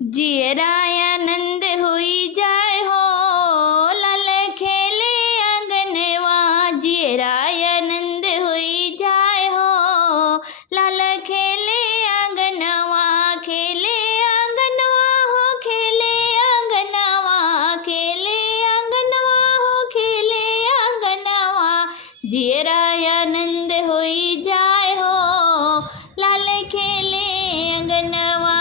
जियराय आनंद हुई जाय हो, लाल खेले अंगनवा। जियराय आनंद हुई जाय हो, लाल खेले अंगनवा। खेले अंगनवा हो, खेले अंगनवा, खेले अंगनवा हो, खेले अंगनवा। जियराय आनंद हुई जाय हो, लाल खेले अंगनवा।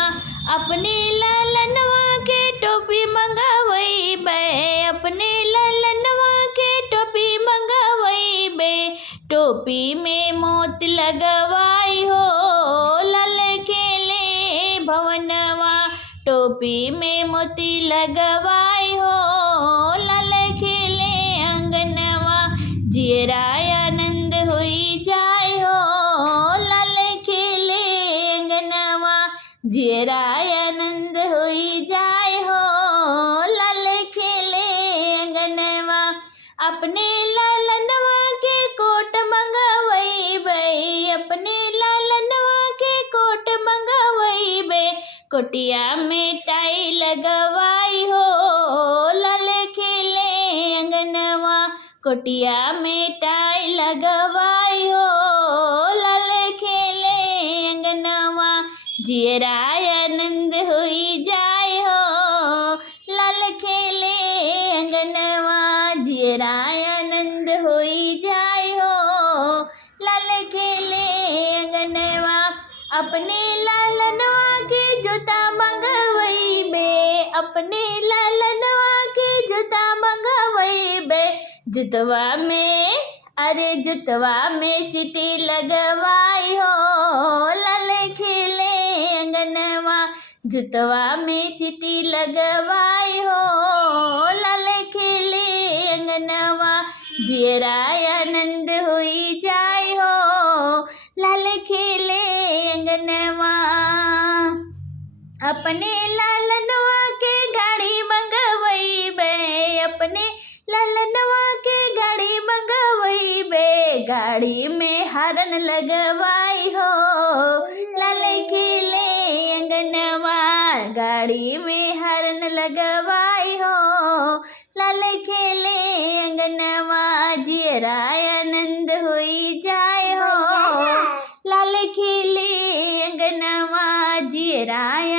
अपने लालनवा के टोपी मंगवई बे, अपने लालनवा के टोपी मंगवई बे। टोपी में मोत लगवाई हो, लाल खेले भवनवा। टोपी में मोती लगवाई हो, लाल खेले अंगनवा। जियराय आनंद हुई जाय हो, लाल खेले अंगनवा। जियराय आनंद हुई जाय हो, लाल खेले अंगनवा। अपने लालनवा के कोट मंगवई बे, अपने लालनवा के कोट मंगवई बे। कोटिया में टाई लगवाई हो, लाल खेले अंगनवा। कोटिया में टाई लगवाई हो, लाल खेले अंगनवा। जियराय आनंद हुई जाय हो, लाल खेले अंगनवा। जियराय आनंद हुई जाय हो, लाल खेले अंगनवा। अपने लालनवा के जूता मंगवई बे, अपने लालनवा के जूता मंगवई बे। जुतवा में, अरे जुतवा में सीटी लगवाई हो, लाल खेले अंगनवा। जुतवा में सीटी लगवाई हो, लाल खेले अंगनवा। जियराय आनंद हुई जाय हो, लाल खेले अंगनवा। अपने लालनवा के गाड़ी मंगवई बे, अपने लालनवा के गाड़ी मंगवई बे। गाड़ी में हरन लगवाई हो, लाल खेले अंगनवा। गाड़ी में हरन लगवाई हो, लाल खेले अंगनवा। जियराय आनंद हुई जाय हो, लाल खेले अंगनवा। जियराय